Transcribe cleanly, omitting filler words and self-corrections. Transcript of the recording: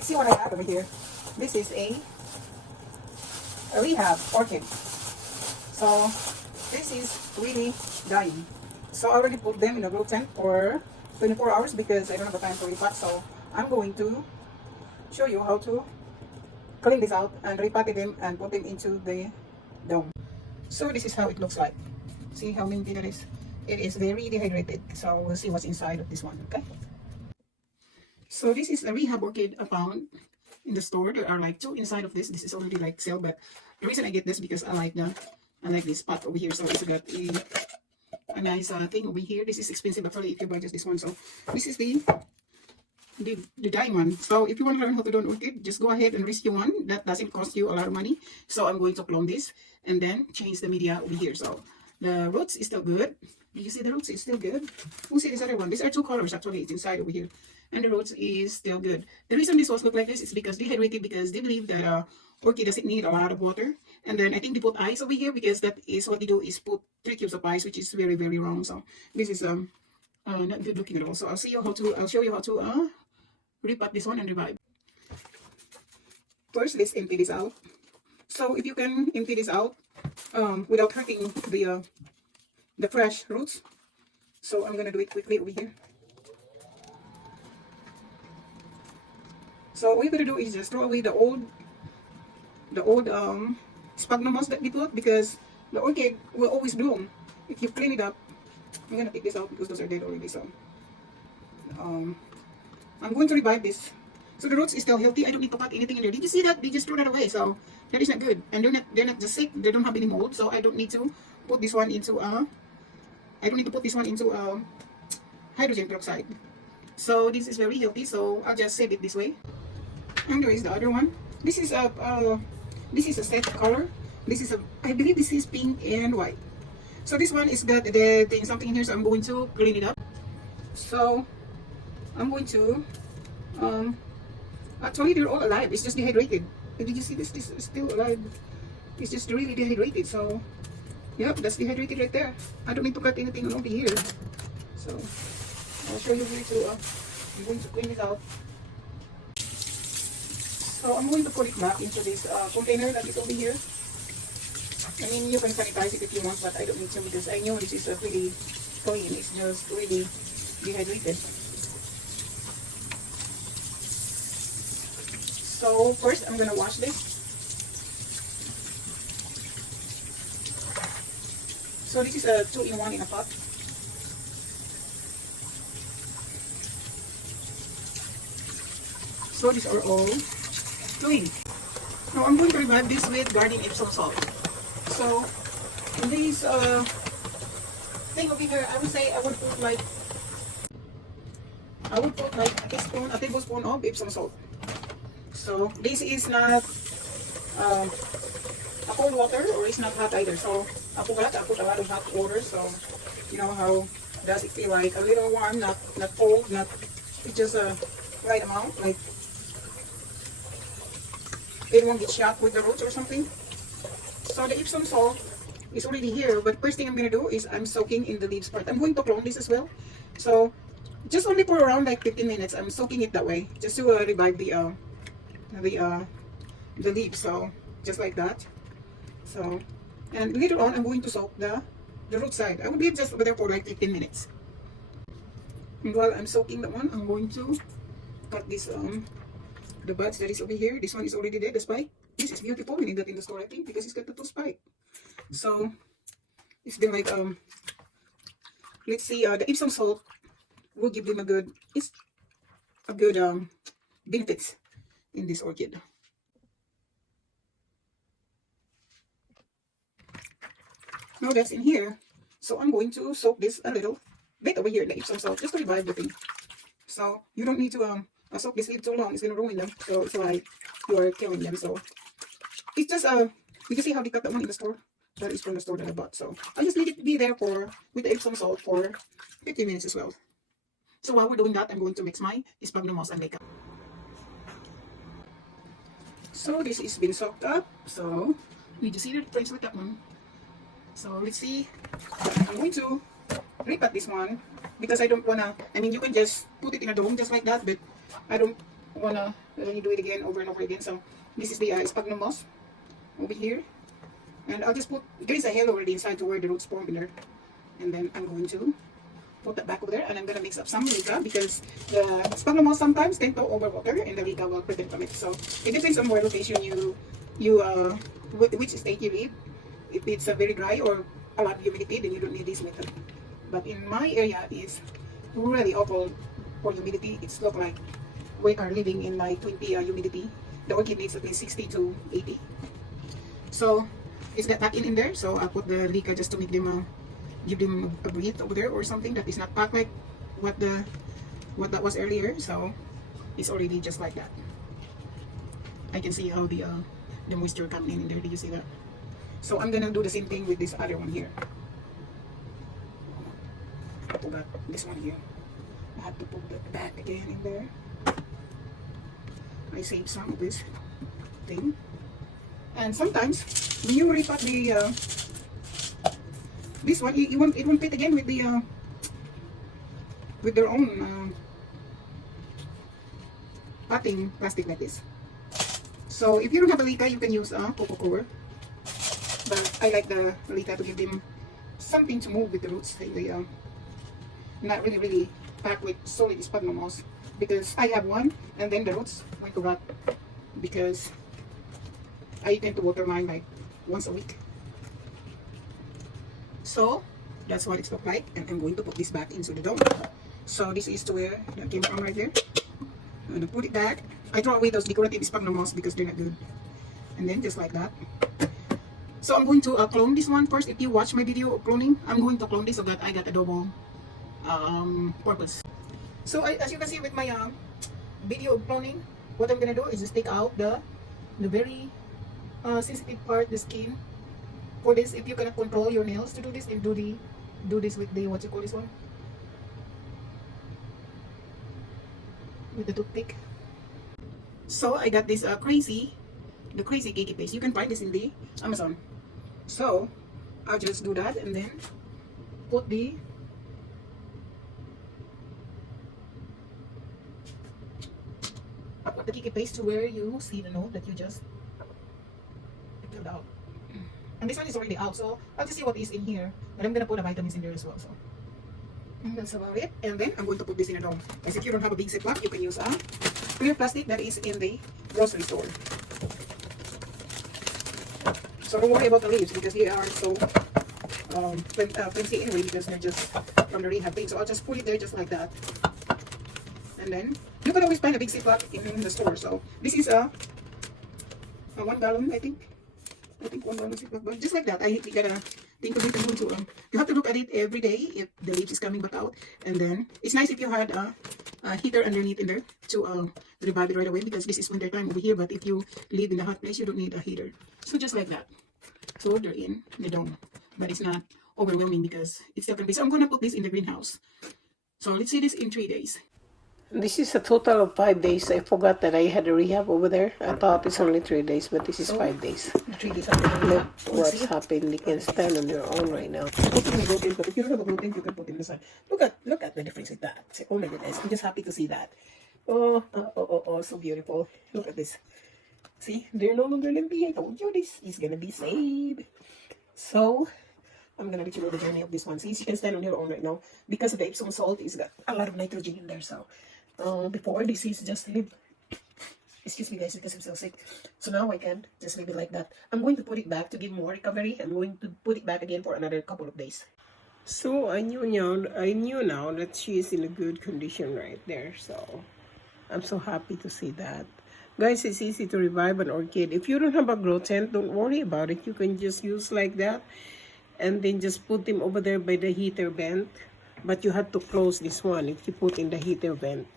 let's see what I have over here. This is a rehab orchid. So this is really dying. So I already put them in a grow tent for 24 hours because I don't have the time to repot. So I'm going to show you how to clean this out and repotted them and put them into the dome. So this is how it looks like. See how minty that is? It is very dehydrated. So we'll see what's inside of this one, okay? So this is a rehab orchid I found in the store. There are like two inside of this. This is already like sale, but the reason I get this because I like this pot over here. So it's got a nice thing over here. This is expensive actually if you buy just this one. So this is the dying one. So if you want to learn how to do an orchid, just go ahead and rescue one. That doesn't cost you a lot of money. So I'm going to clone this and then change the media over here. So the roots is still good. You see the roots is still good. We'll see this other one. These are two colors actually. It's inside over here. And the roots is still good. The reason this was look like this is because dehydrated, because they believe that orchid doesn't need a lot of water. And then I think they put ice over here because that is what they do, is put 3 cubes of ice, which is very, very wrong. So this is not good looking at all. So I'll show you how to repot this one and revive. First, let's empty this out. So if you can empty this out without hurting the fresh roots. So I'm gonna do it quickly over here. So what you're gonna do is just throw away the old sphagnum moss that we put, because the orchid will always bloom if you clean it up. I'm gonna take this out because those are dead already. So I'm going to revive this. So the roots is still healthy. I don't need to cut anything in there. Did you see that? They just threw that away. So that is not good. And they're not just sick. They don't have any mold. So I don't need to put this one into hydrogen peroxide. So this is very healthy. So I'll just save it this way. And there is the other one. This is a set color. I believe this is pink and white. So this one is got the thing, something in here. So I'm going to clean it up. So I'm going to actually they're all alive. It's just dehydrated. Did you see this? This is still alive. It's just really dehydrated. So yep, that's dehydrated right there. I don't need to cut anything over here. So I'll show you where to I'm going to clean it out. So I'm going to put it back into this container that is over here. I mean, you can sanitize it if you want, but I don't need to because I know this is pretty clean. It's just really dehydrated. So first, I'm gonna wash this. So this is a 2-in-1 in a pot. So these are all clean. Now I'm going to revive this with garden epsom salt. So in this thing over here, I would say I would put like a tablespoon of epsom salt. So this is not a cold water, or it's not hot either. So I put a lot of hot water. So you know how does it feel like, a little warm, not cold, it's just a right amount, like it won't get shot with the roots or something. So the epsom salt is already here, but first thing I'm gonna do is I'm soaking in the leaves part. I'm going to clone this as well. So just only for around like 15 minutes, I'm soaking it that way, just to revive the leaves. So just like that. So, and later on I'm going to soak the root side. I will leave just over there for like 15 minutes. And while I'm soaking that one, I'm going to cut this the buds that is over here. This one is already dead, the spike. This is beautiful. We need that in the store, I think, because it's got the 2 spike. So it's been like let's see, the epsom salt will give them a good benefits in this orchid. Now that's in here, so I'm going to soak this a little bit over here in the epsom salt, just to revive the thing. So you don't need to soak this leaf too long, it's gonna ruin them. So it's like you are killing them. So it's just you can see how they cut that one in the store. That is from the store that I bought. So I just need it to be there with the epsom salt for 15 minutes as well. So while we're doing that, I'm going to mix my sphagnum moss and leca. So this is been soaked up. So need to see the difference with that one. So let's see. I'm going to repot this one because I don't wanna. I mean, you can just put it in a dome just like that, but I don't wanna really do it again over and over again. So this is the sphagnum moss over here, and I'll just put, there is a halo already inside to where the roots form in there, and then I'm going to put that back over there, and I'm gonna mix up some Rica because the sphagnum moss sometimes tend to overwater, and the Rica will prevent from it. So it depends on where location which state you live. If it's very dry or a lot of humidity, then you don't need this method. But in my area is really awful for humidity. It's look like we are living in like 20 humidity. The orchid needs at least 60 to 80. So it's got packed in there. So I'll put the Rica just to make them give them a breathe over there or something that is not packed like what that was earlier. So it's already just like that. I can see how the moisture coming in there. Did you see that? So I'm gonna do the same thing with this other one here. I forgot this one here. I have to put that back again in there. I saved some of this thing. And sometimes when you repot the this one, it won't fit again with the with their own potting plastic like this. So if you don't have a Rica, you can use a coco cover. But I like the Rica to give them something to move with the roots. They not really packed with solid sphagnum moss, because I have one and then the roots went to rot because I tend to water mine like once a week. So that's what it's look like, and I'm going to put this back into the dome. So this is to where that came from right there. I'm going to put it back. I throw away those decorative sphagnum moss because they're not good. And then just like that. So I'm going to clone this one first. If you watch my video of cloning, I'm going to clone this so that I got a double purpose. So as you can see with my video of cloning, what I'm going to do is just take out the very sensitive part, the skin. For this, if you cannot control your nails to do this, and do this with the, what you call this one? With the toothpick. So I got this crazy cakey paste. You can find this in the Amazon. So I'll just do that and then put the cakey paste to where you see the note that you just filled out. And this one is already out, so I'll just see what is in here. But I'm gonna put the vitamins in there as well. So and that's about it. And then I'm going to put this in a dome. As if you don't have a big Ziploc, you can use a clear plastic that is in the grocery store. So don't worry about the leaves because they are so fancy anyway, because they're just from the rehab thing. So I'll just put it there just like that. And then you can always find a big Ziploc in the store. So this is a 1 gallon, I think 1 gallon Ziploc, but just like that. I gotta think of it. I'm going to you have to look at it every day if the leaves is coming back out. And then it's nice if you had a heater underneath in there to revive it right away, because this is winter time over here. But if you live in a hot place, you don't need a heater. So just like that. So they're in the dome, but it's not overwhelming because it's still gonna be. So I'm gonna put this in the greenhouse. So let's see this in 3 days. This is a total of 5 days. I forgot that I had a rehab over there. I thought it's only 3 days, but this is 5 days. 3 days. Look what's happened. You can stand on your own right now. Gluten, but if you don't have a gluten, you can put it in the side. Look at the difference with that. Oh my goodness, I'm just happy to see that. Oh, so beautiful. Look at this. See, they're no longer lumpy. I told you this is gonna be saved. So I'm gonna let you know the journey of this one. See, you can stand on your own right now because the epsom salt is got a lot of nitrogen in there. So before, this is just live. Excuse me guys, because I'm so sick. So now I can just leave it like that. I'm going to put it back to give more recovery. I'm going to put it back again for another couple of days. So I knew now that she is in a good condition right there. So I'm so happy to see that. Guys, it's easy to revive an orchid. If you don't have a grow tent, don't worry about it. You can just use like that. And then just put them over there by the heater vent. But you have to close this one if you put in the heater vent.